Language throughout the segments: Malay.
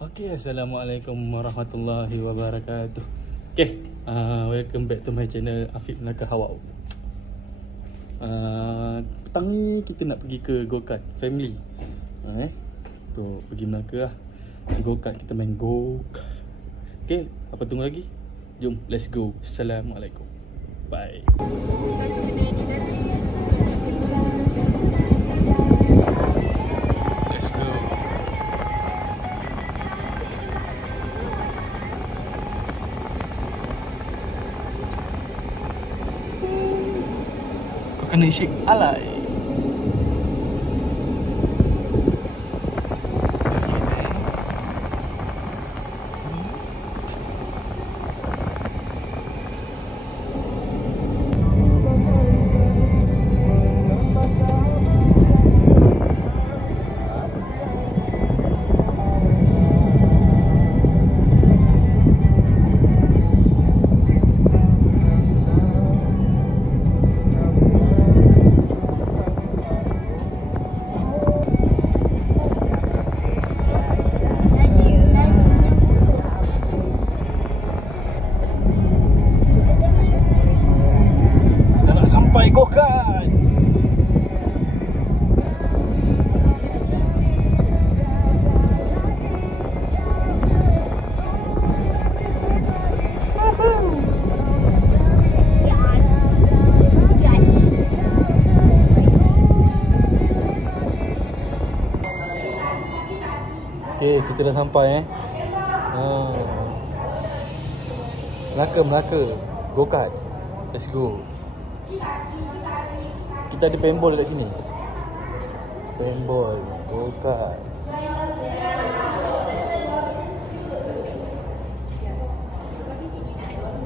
Okay, Assalamualaikum warahmatullahi wabarakatuh. Okay, welcome back to my channel Afiq Melaka Hawau. Petang ni kita nak pergi ke go-kart family. Tu pergi Melaka lah. Go-kart, kita main go-kart. Okay, apa tunggu lagi? Jom, let's go. Assalamualaikum. Bye. Kena shake alai. Sampai go-kart. Okay, kita dah sampai Melaka go-kart. Let's go. Kita ada paintball kat sini. Paintball, go-kart.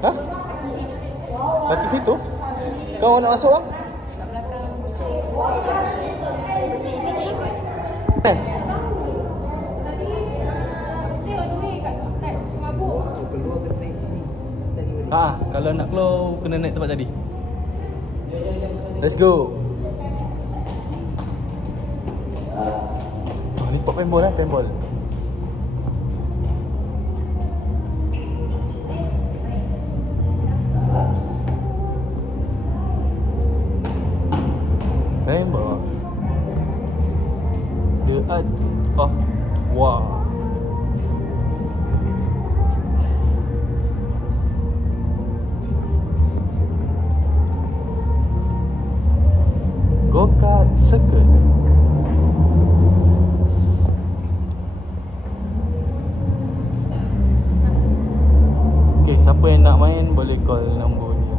Hah? Kaki situ? Kau nak masuk kan? Kat belakang. Bersih sikit kot. Kan? Kalau nak keluar kena naik tempat tadi. Let's go. Ni pot paintball lah, paintball. Paintball. The art of war. Go-kart circle. Okay, siapa yang nak main boleh call nombor ni.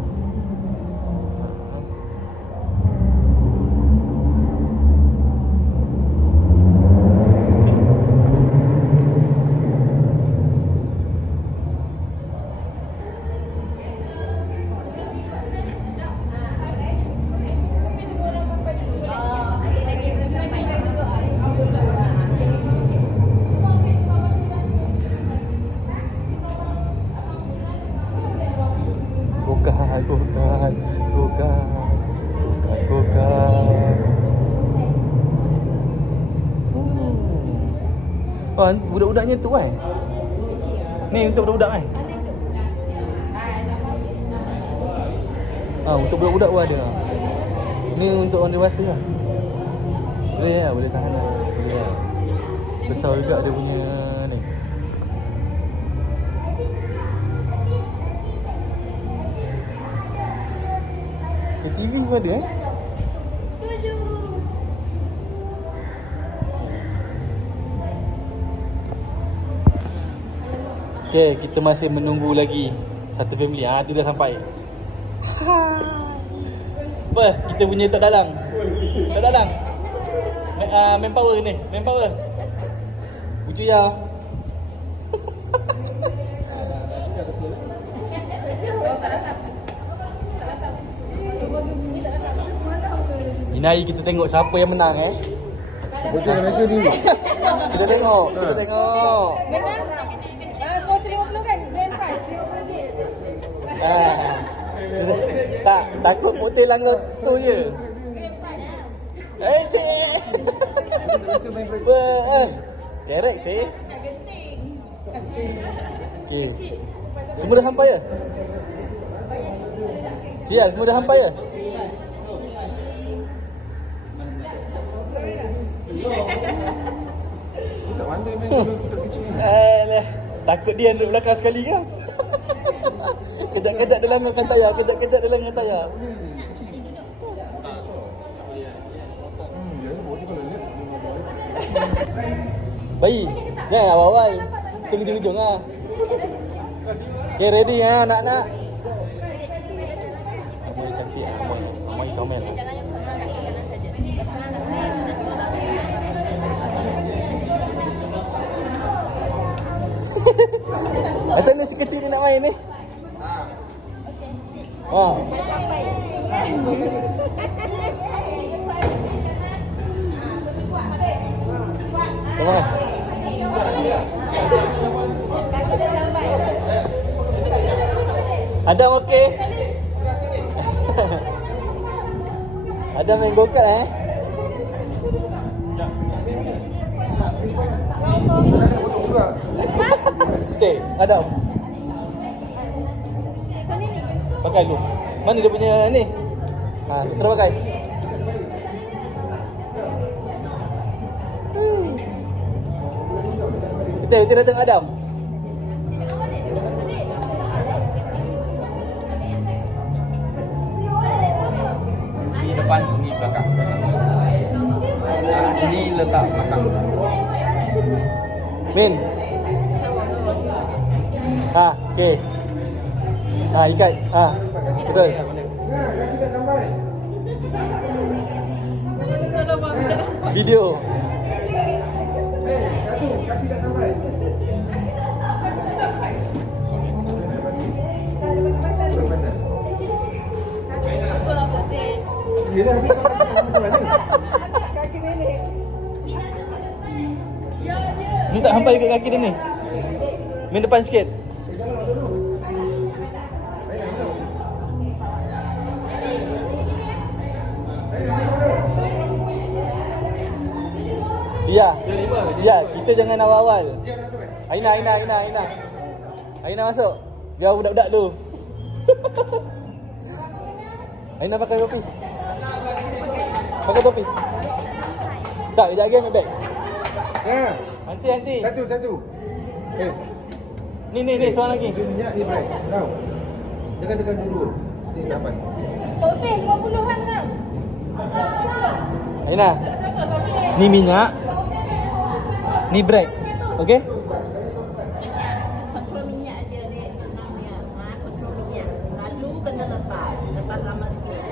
Oh, budak-budaknya tu kan? Ni untuk budak-budak kan? Untuk budak-budak pun ada. Ni untuk orang dewasa lah. Boleh lah, boleh tahan lah. Boleh lah. Besar juga dia punya ni. TV pun ada Okay, kita masih menunggu lagi satu family. Tu dah sampai. Apa? Kita punya Tok Dalang. Tok Dalang. Manpower ni, manpower. Ucuya. Ini kita tengok siapa yang menang Betul macam ni. Kita tengok, kita tengok. Menang skor 50 kan? Grand prize 50 Tak, takut putih langgar tu je. Cik. Kerek sih. Okey. Semua dah sampai ya? Cia, semua dah sampai ya? Tak mana main kalau kita kecil ni. Alah, takut dia duduk belakang sekali kan? Kejap-kejap dalam dengan tayar, kejap-kejap dalam dengan tayar. Biasa body kalau lihat Bayi, jangan awal-awal. Tunggu ujung-ujung lah. Okay, ready ya anak-anak? Amoy cantik lah, Amoy comel lah. Macam mana si kecil ni nak main ni? Wah. Come on. Adam okey? Adam main go-kart Okay, Adam. Pakai dulu. Mana dia punya ni? Ha, terus pakai. Kita datang Adam. Ini depan, ini belakang. Ini letak belakang. Min. Ha, okey. Ha, ikat. Ha, betul. Video. Ni tak sampai ke kaki dia ni. Main depan sikit. Sia, kita jangan awal-awal. Aina masuk. Biar budak-budak dulu. Aina pakai topi. Pakai topi. Tak, kejap lagi ambil beg. Ha. Nanti. Satu. Ni, seorang lagi. Dia minyak ni baik. Tahu. Jangan tekan dulu. Ni dapat. Total 50-an kan? Aina. Ni minyak. Ni break. Okey? Kontrol minyak je ni senangnya. Kontrol minyak. Laju kena lepas lama sikit.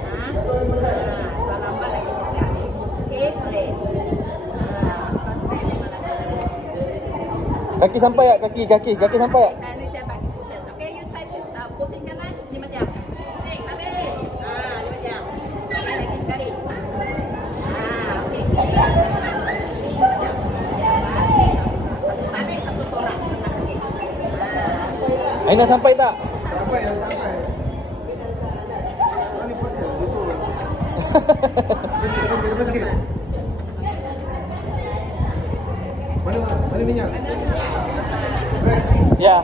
Soal lambat lagi tekan. Okey, boleh. Lepas tu Kaki sampai tak? Kaki sampai tak? saya ni saya bagi pusing. Okey, you try pusing kanan 5 jam. Pusing habis. 5 jam. Lagi sekali. Okey. 5 jam. Satu tarik, satu tolak. Senang sikit. Aina sampai tak? Sampai. Ni pakai betul. Lepas sikit. Mana minyak? Ya.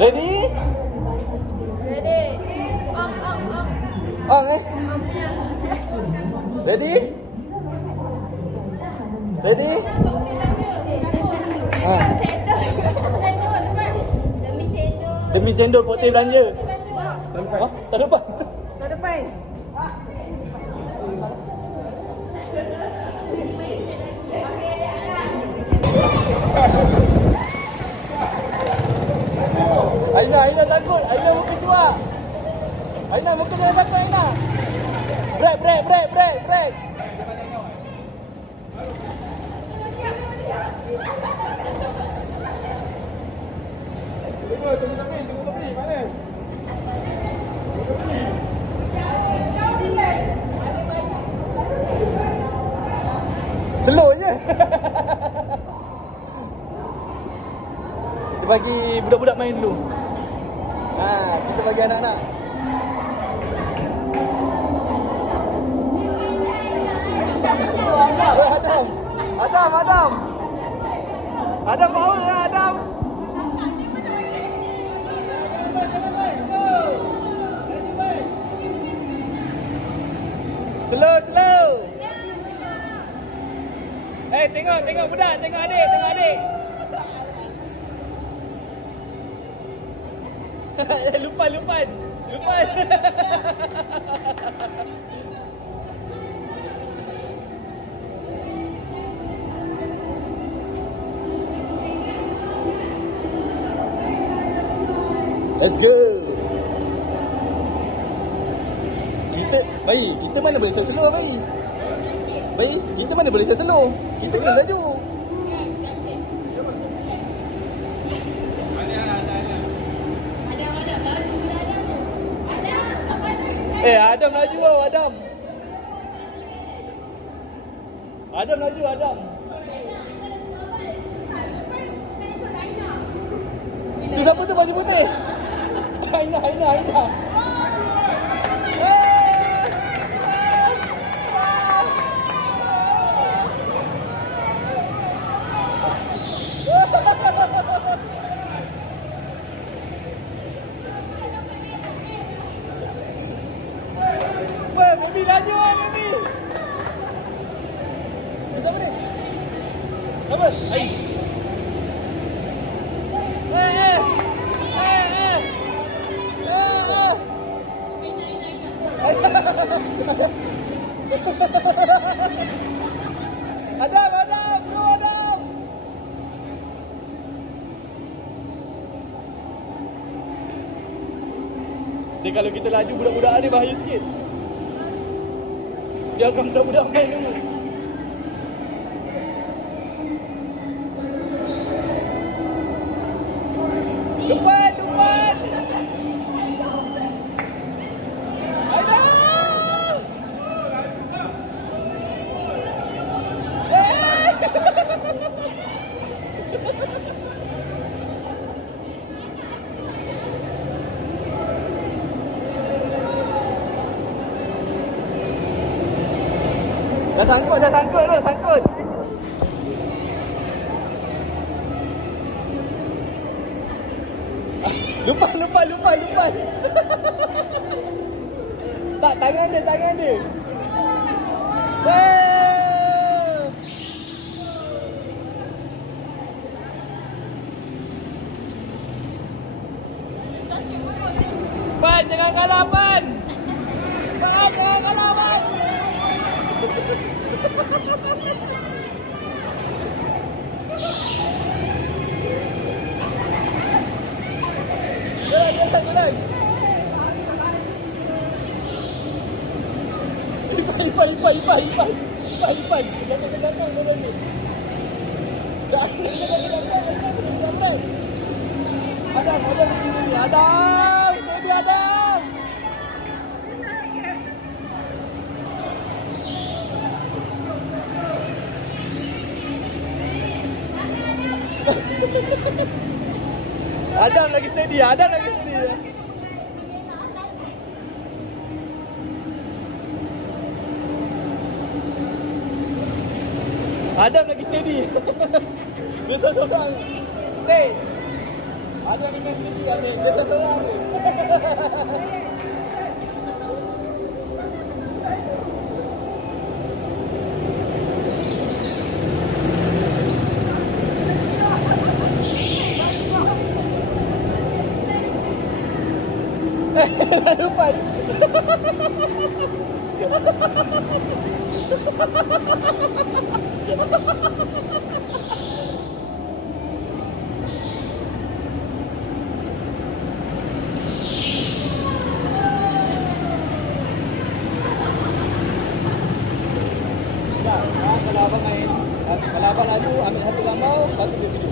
Ready? Ready? On. On Ready? Ha. Demi cendol putih belanja. Oh, tak dapat. Aina takut. Aina muka cuak. Aina muka dia takut Aina. Break. Slow je. Dia bagi budak-budak main dulu. Kita bagi anak-anak. Adam. Adam power lah Adam. Slow. Tengok budak, tengok adik. Lupan. Let's go. Kita mana boleh slow bayi? Kita mana boleh slow? Kita kena laju. Adam laju tau, Adam. Adam laju, Adam. Tu siapa tu baju putih? Aina. Baby laju baby. Siapa ni? Apa? Ai. Adam, bro Adam. Dia kalau kita laju budak-budak ni bahaya sikit. Dia akan budak-budak main dulu. Depan. Dah sangkut. Lupa. Tak, tangan dia. Pan, jangan kalah, Pan. Jangan kalah, Pan. Jalan. Ipan. Jangan ni. Adam, steady Adam. Adam lagi steady. Adam lagi steady. Dia seorang. Stay. Ada yang main steady juga ni. Dia seorang. Lupa. Kalau abang laju, ambil satu gambar, lepas tu dia video.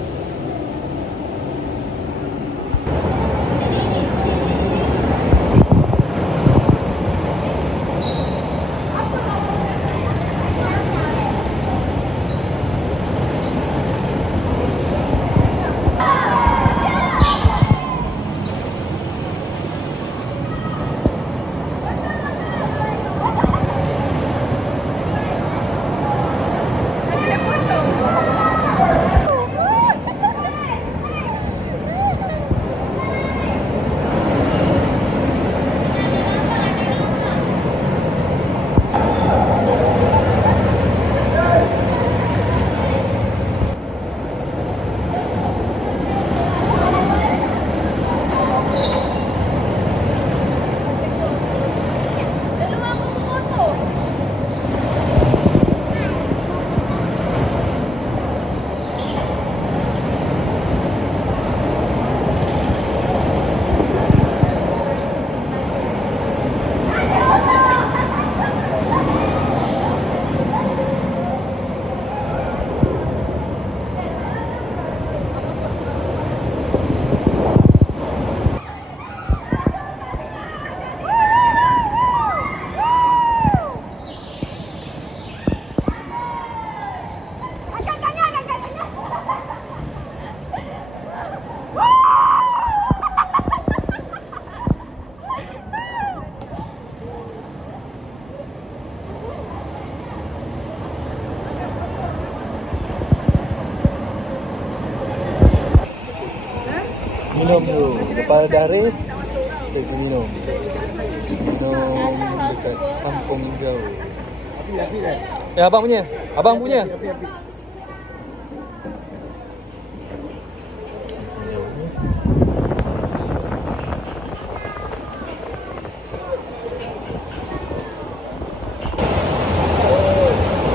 minum dulu. Lepas dah race, kita pergi minum. Minum dekat kampung jauh. Api dah. Abang punya. Abang punya. Api.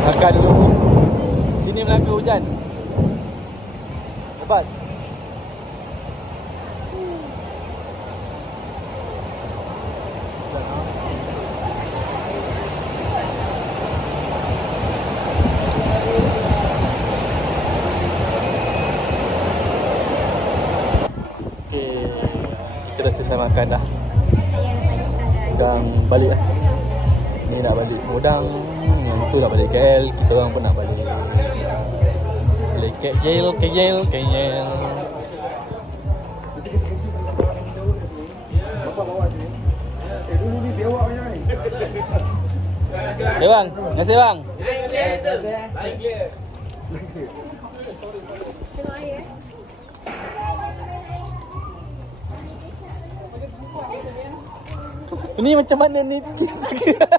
Makan dulu. Sini Melaka hujan. Lepas. Okay. Kita dah selesai makan dah. Sekarang balik lah. Ni nak balik Semudang, yang tu nak balik KL, kita orang pun nak balik KL. Bapak bawa sini. Dulu ni dia awak banyak ni. Ya bang, terima kasih bang. Tengok air eh. Ini macam mana ni? Rosak ah.